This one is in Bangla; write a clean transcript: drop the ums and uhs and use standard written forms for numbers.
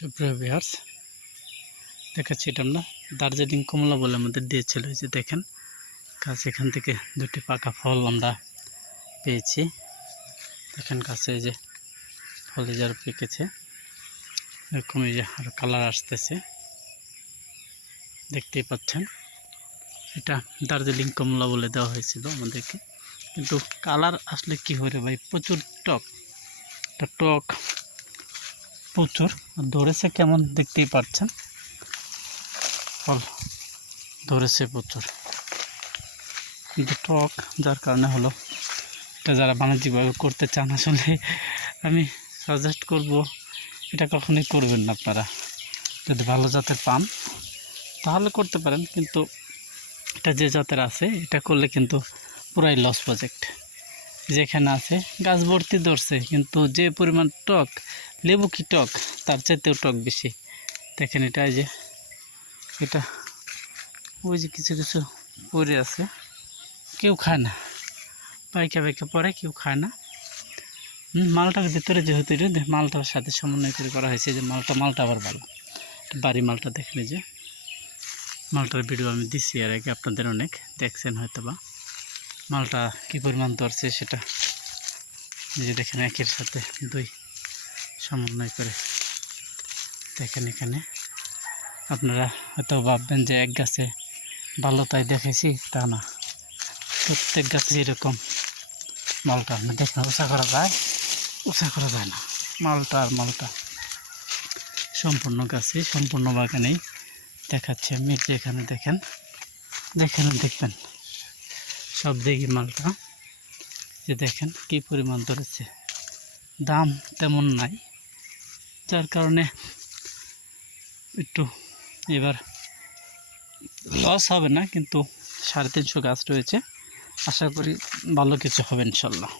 সুপ্রিয় ভিউয়ার্স, দেখাচ্ছি এটা আমরা দার্জিলিং কমলা বলে আমাদের দিয়েছিল। এই যে দেখেন গাছ, এখান থেকে দুটি পাকা ফল আমরা পেয়েছি। দেখেন গাছে এই যে ফলে যারা পেকেছে, এরকম এই যে আরও কালার আসতেছে, দেখতেই পাচ্ছেন। এটা দার্জিলিং কমলা বলে দেওয়া হয়েছিল আমাদেরকে, কিন্তু কালার আসলে কি হয় রে ভাই, প্রচুর টক। এটা টক প্রচুর ধরেছে, কেমন দেখতেই পাচ্ছেন, ফল ধরেছে প্রচুর, কিন্তু টক যার কারণে হলো। এটা যারা বাণিজ্যিকভাবে করতে চান, আসলে আমি সাজেস্ট করব এটা কখনোই করবেন না। আপনারা যদি ভালো জাতের পান তাহলে করতে পারেন, কিন্তু এটা যে জাতের আছে এটা করলে কিন্তু পুরাই লস প্রজেক্ট। যেখানে আছে গাছ ভর্তি ধরছে, কিন্তু যে পরিমাণ টক, লেবু কি টক, তার চাইতেও টক বেশি। দেখেন এটা, এই যে এটা ওই যে কিছু কিছু পড়ে আছে, কেউ খায় না, পাইকা পাইকা পরে কেউ খায় না। মালটার ভিতরে যেহেতু এটা মালটার সাথে সমন্বয় করে করা হয়েছে, যে মালটা আবার ভালো। বাড়ি মালটা দেখেন, যে মালটার ভিডিও আমি দিচ্ছি আর আগে, আপনাদের অনেক দেখছেন হয়তো বা। মালটা কী পরিমাণ ধরছে সেটা যে দেখেন, একের সাথে দুই সমন্বয় করে দেখেন। এখানে আপনারা হয়তো ভাববেন যে এক গাছে ভালো তাই দেখেছি, তা না। প্রত্যেক গাছে এরকম মালটা আপনি দেখেন, উঁচা করা যায় না। মালটা সম্পূর্ণ গাছে, সম্পূর্ণ বাগানেই দেখাচ্ছে আমি। যে এখানে দেখেন, দেখবেন সব দিকে মালটা, যে দেখেন কি পরিমাণ ধরেছে। দাম তেমন নাই, যার কারণে একটু এবার লস হবে না, কিন্তু 350 গাছ রয়েছে, আশা করি ভালো কিছু হবে ইনশাল্লাহ।